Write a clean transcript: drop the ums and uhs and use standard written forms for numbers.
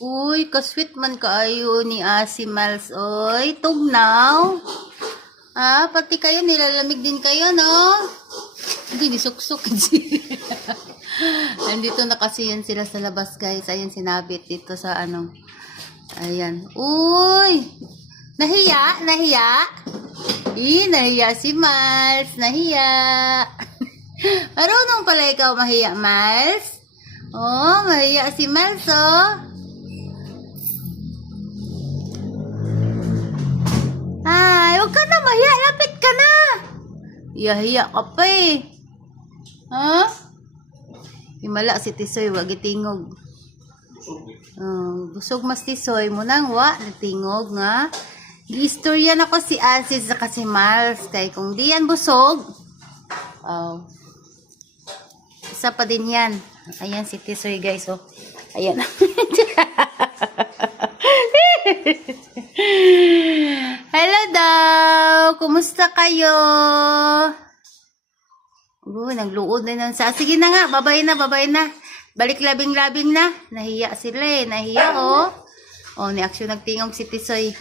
Uy, kasweet man kaayo ni Asi Miles. Oy, tugnaw. Pati kayo, nilalamig din kayo, no? Hindi, nisuksok. Andito na kasi yan sila sa labas, guys. Ayun, sinabit dito sa ano. Ayan. Uy! Nahiya? Nahiya? Nahiya si Miles. Nahiya. Marunong pala ikaw mahiya, Miles. Oh, mahiya si Miles, oh. Ay, huwag ka na mahiya. Lapit ka na. Hiya-hiya ka pa eh. Ha? Himala si Tisoy, wag itingog. Busog mas Tisoy mo nang wa natingog nga. Giistorya na ko si Asis sa kasi Miles kay kung di yan busog. Isa pa din yan. Ayan si Tisoy, guys, oh. Ayan. Hello daw. Kumusta kayo? Nagluod na ng sa. Sige na nga, babay na, babay na. Balik labing-labing na. Nahiya sila eh, nahiya, oh. Oh, ni aksyon nagtingog si Tisoy.